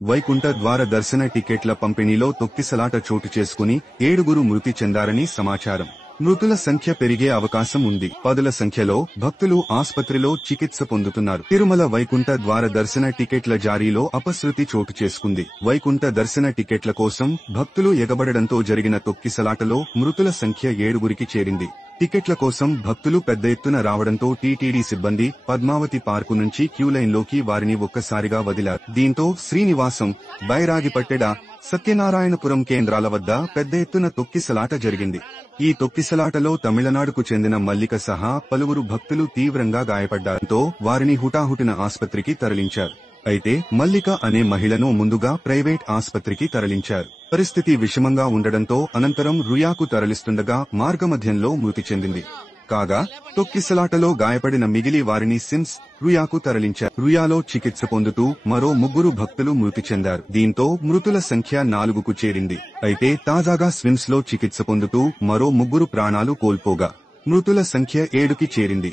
వైకుంఠ ద్వార దర్శన టికెట్ల పంపిణీలో తొక్కిసలాట చోటు చేసుకుని 7 మృతి చెందారని సమాచారం. మృతుల సంఖ్య పెరిగే అవకాశం ఉంది. పదుల సంఖ్యలో భక్తులు ఆస్పత్రిలో చికిత్స పొందుతున్నారు. తిరుమల వైకుంఠ ద్వార దర్శన టికెట్ల జారీలో అపశృతి చోటు చేసుకుంది. వైకుంఠ దర్శన టికెట్ల కోసం భక్తులు ఎగబడడంతో జరిగిన తొక్కిసలాటలో మృతుల సంఖ్య 7కి చేరింది. టికెట్ల కోసం భక్తులు పెద్ద ఎత్తున రావడంతో టీటీడీ సిబ్బంది పద్మావతి పార్కు నుంచి క్యూలైన్లోకి వారిని ఒక్కసారిగా వదిలారు. దీంతో శ్రీనివాసం, బైరాగిపట్టెడ, సత్యనారాయణపురం కేంద్రాల వద్ద పెద్ద ఎత్తున తొక్కిసలాట జరిగింది. ఈ తొక్కిసలాటలో తమిళనాడుకు చెందిన మల్లిక సహా పలువురు భక్తులు తీవ్రంగా గాయపడ్డారంతో వారిని హుటాహుటిన ఆస్పత్రికి తరలించారు. అయితే మల్లిక అనే మహిళను ముందుగా ప్రైవేట్ ఆస్పత్రికి తరలించారు. పరిస్థితి విషమంగా ఉండడంతో అనంతరం రుయాకు తరలిస్తుండగా మార్గమధ్యంలో మృతి చెందింది. కాగా తొక్కిసలాటలో గాయపడిన మిగిలి వారిని సిమ్స్, రుయాకు తరలించారు. రుయాలో చికిత్స పొందుతూ మరో 3 భక్తులు మృతి చెందారు. దీంతో మృతుల సంఖ్య 4కు చేరింది. అయితే తాజాగా స్విమ్స్ లో చికిత్స పొందుతూ మరో 3 ప్రాణాలు కోల్పోగా మృతుల సంఖ్య 7కి చేరింది.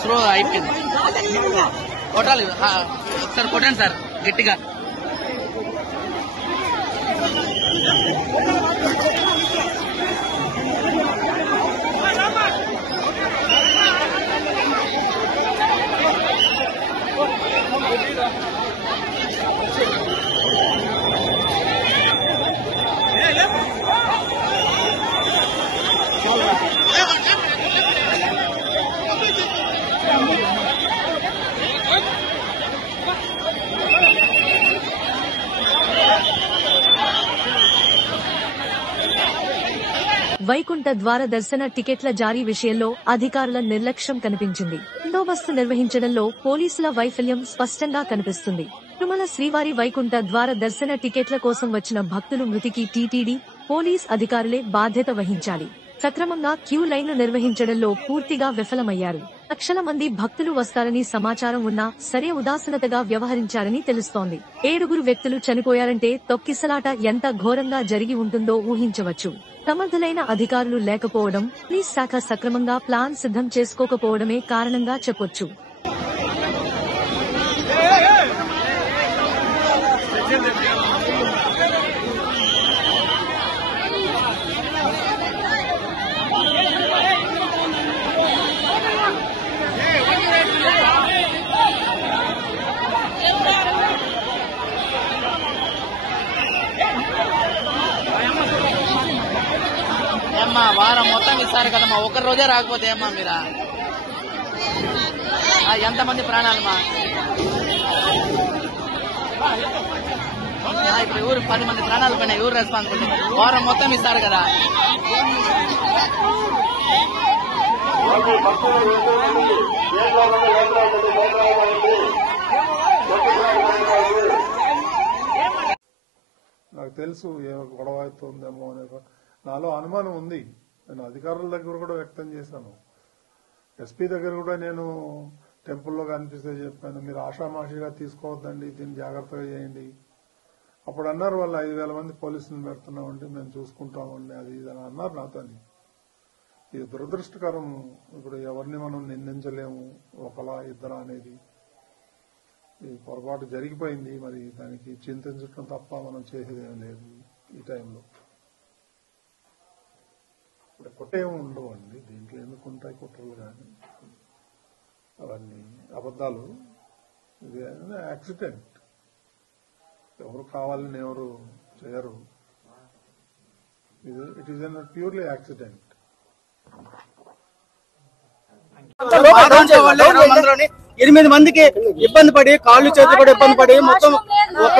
స్లో అయిపోయింది. కొట్టాలి ఒకసారి, కొట్టండి సార్ గట్టిగా. వైకుంఠ ద్వార దర్శన టికెట్ల జారీ విషయంలో అధికారుల నిర్లక్ష్యం కనిపించింది. బందోబస్తు నిర్వహించడంలో పోలీసుల వైఫల్యం స్పష్టంగా కనిపిస్తుంది. తిరుమల శ్రీవారి వైకుంఠ ద్వార దర్శన టికెట్ల కోసం వచ్చిన భక్తుల మృతికి టీటీడీ, పోలీస్ అధికారులే బాధ్యత వహించాలి. సక్రమంగా క్యూ లైన్లు నిర్వహించడంలో పూర్తిగా విఫలమయ్యారు. లక్షల మంది భక్తులు వస్తారని సమాచారం ఉన్నా సరే ఉదాసీనతగా వ్యవహరించారని తెలుస్తోంది. 7 వ్యక్తులు చనిపోయారంటే తొక్కిసలాట ఎంత ఘోరంగా జరిగి ఉంటుందో ఊహించవచ్చు. సమర్థులైన అధికారులు లేకపోవడం, పోలీస్ శాఖ సక్రమంగా ప్లాన్ సిద్ధం చేసుకోకపోవడమే కారణంగా చెప్పొచ్చు. ఏమ్మా వారం మొత్తం ఇస్తారు కదమ్మా, ఒక్క రోజే రాకపోతే ఏమ్మా మీరా? ఎంతమంది ప్రాణాలమ్మా? ఇప్పుడు ఎవరు 10 మంది ప్రాణాలు పైన ఎవరు రెస్పాన్సిబిలిటీ? వారం మొత్తం ఇస్తారు కదా. నాకు తెలుసు ఏ గొడవ అవుతుందేమో అనే నాలో అనుమానం ఉంది. నేను అధికారుల దగ్గర కూడా వ్యక్తం చేశాను. ఎస్పీ దగ్గర కూడా నేను టెంపుల్లో కనిపిస్తే చెప్పాను, మీరు ఆషామాషిగా తీసుకోవద్దండి, దీన్ని జాగ్రత్తగా చేయండి. అప్పుడు అన్నారు వాళ్ళు 5,000 మంది పోలీసులను పెడుతున్నామండి, మేము చూసుకుంటామండి, అది ఇది అని అన్నారు నాతో. ఇది దురదృష్టకరం. ఇప్పుడు ఎవరిని మనం నిందించలేము, ఒకలా ఇద్దరా అనేది. ఈ పొరపాటు జరిగిపోయింది. మరి దానికి చింతించడం తప్ప మనం చేసేదేం లేదు ఈ టైంలో. ఇప్పుడు కుట్రేమీ ఉండవు అండి దీంట్లో. ఎందుకుంటాయి కుట్రలు? కానీ అవన్నీ అబద్ధాలు. ఇది యాక్సిడెంట్. ఎవరు కావాలని ఎవరు చేయరు. It is an purely accident. 8 మందికి ఇబ్బంది పడి, కాళ్ళు చేతులు కూడా ఇబ్బంది పడి, మొత్తం ఒక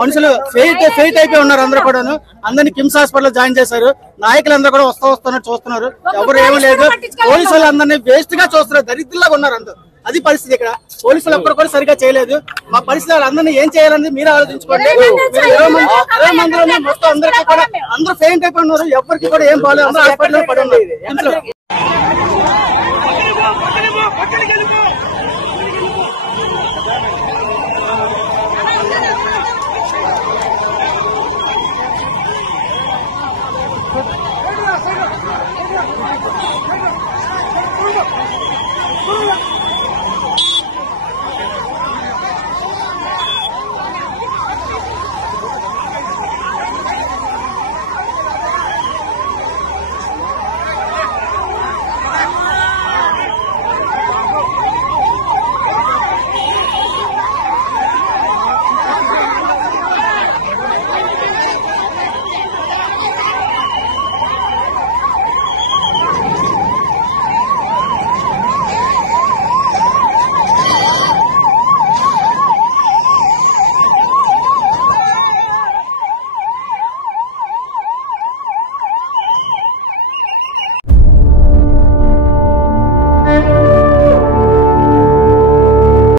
మనుషులు ఫెయిట్ అయిపోయి ఉన్నారు. అందరూ కూడాను అందరినీ కిమ్స్ హాస్పిటల్ జాయిన్ చేశారు. నాయకులందరూ కూడా వస్తున్నారు, చూస్తున్నారు. ఎవరు ఏమీ లేదు. పోలీసులు అందరినీ వేస్ట్ గా చూస్తున్నారు. దరిద్రంగా ఉన్నారు అందరూ. అది పరిస్థితి. ఇక్కడ పోలీసులు ఎప్పుడు కూడా సరిగా చేయలేదు. మా పరిస్థితి అందరినీ ఏం చేయాలని మీరు ఆలోచించుకోండి. 20 మందిలోనే మొత్తం అందరికీ కూడా అందరూ ఫెయిట్ అయిపోయి ఉన్నారు. ఎవరికి కూడా ఏం బాగాలేదు. అందరూ హాస్పిటల్లో పడి ఉన్నారు.